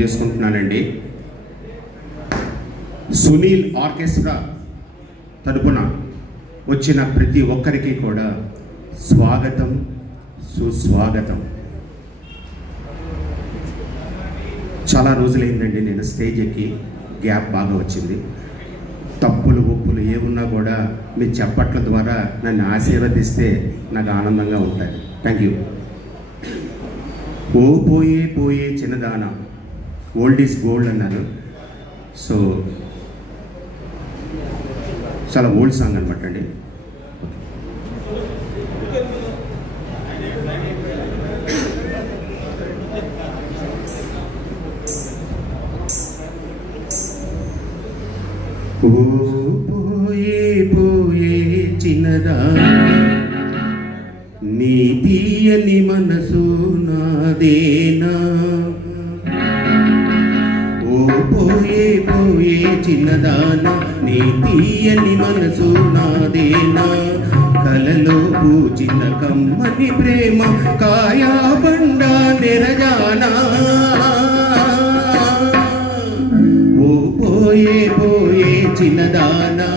చేసుకుంటున్నానండి. సునీల్ ఆర్కెస్ట్రా తరపున వచ్చిన ప్రతి ఒక్కరికి కూడా స్వాగతం, సుస్వాగతం. చాలా రోజులైందండి నేను స్టేజ్ ఎక్కి, గ్యాప్ బాగా వచ్చింది. తప్పులు ఒప్పులు ఏమున్నా కూడా మీ చప్పట్ల ద్వారా నన్ను ఆశీర్వదిస్తే నాకు ఆనందంగా ఉంటుంది. Thank you. ఓ పోయే పోయే చిన్నదాన, ఓల్డ్ ఈజ్ గోల్డ్ అన్నారు. సో చాలా ఓల్డ్ సాంగ్ అనమాట అండి. ఓ పోయే పోయే చిన్నదాన, నీ తీయని మనసు నాదేనా. ఓ పోయే పోయే చిన్నదాన, నీ తీయని మనసు నాదేనా. కలలో పూచిన కమ్మని ప్రేమ కాయా బండ నిరజానా. ఓ పోయే పోయే చిన్నదానా,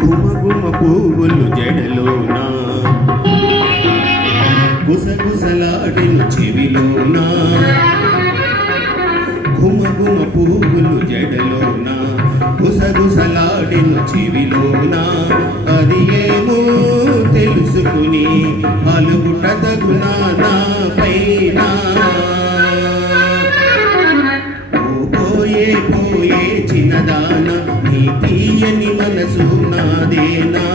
గుమగుమ పువ్వులు జడలోనా, గుసగుసలాడిన చెవిలోనా. గుమగుమ పువ్వులు జడలోనా, గుసగుసలాడిన చెవిలోనా. అది ఏమో తెలుసుకుని అలుగుట తగునా నా పైన. ఓ పోయే పోయే చిన్నదాన, నీ తీయని మనసు నాదేనా.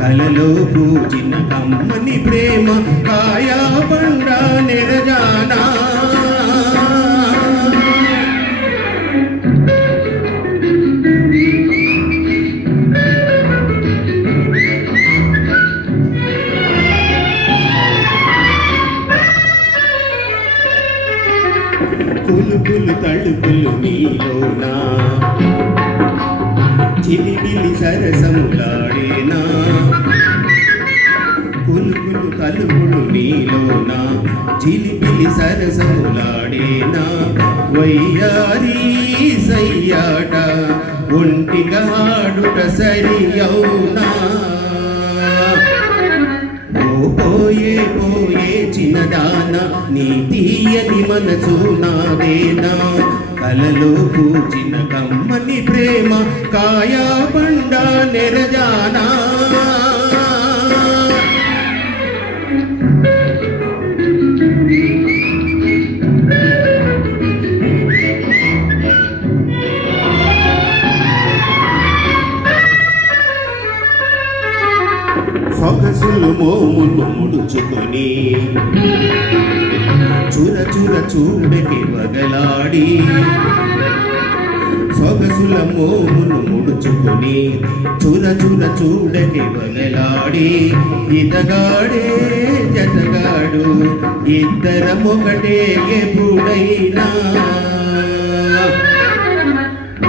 కలలో పూచిన కమ్మని ప్రేమ కాయా బండ నిరజానా. కులుకులు తలుపులు నీలోనా, చిలిబిలి సరసములాడేనా. కులుకులు తలుపులు నీలోనా, చిలిబిలి సరసములాడేనా. వయ్యారి సయ్యాట ఒంటిగా ఆడుట సరి అవునా. ఓ పోయే పోయే చిన్నదాన, నీ తీయని మనసు నాదేనా. కలలో పూచిన కమ్మని ప్రేమ కాయా బండ నిరజానా. సొగసులు మోములు ముడుచుకొని చుర చుర చూడకి వగలాడి. సొగసుల మోములు ముడుచుకొని చుర చుర చూడకి వగలాడి. ఇతగాడే జతగాడు, ఇద్దరమొకటే ఎప్పుడైనా.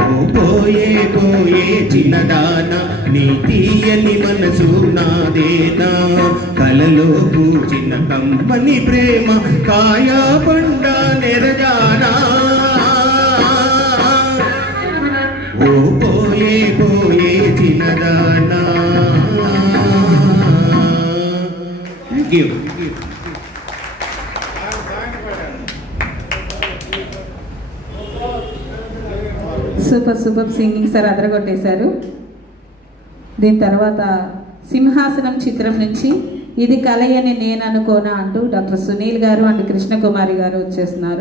ఓ పోయే పోయే చిన్నదాన, నీ తీయని మనసు నాదేనా. కలలో పూచిన కమ్మని ప్రేమ కాయా బండ నిరజానా. ఓ పోయే పోయే చిన్నదానా. Thank you. Super super singing sir, అదరగొట్టేశారు. దీని తర్వాత సింహాసనం చిత్రం నుంచి ఇది కలయని నేను అనుకోనా అంటూ డాక్టర్ సునీల్ గారు అండ్ కృష్ణకుమారి గారు వచ్చేస్తున్నారు.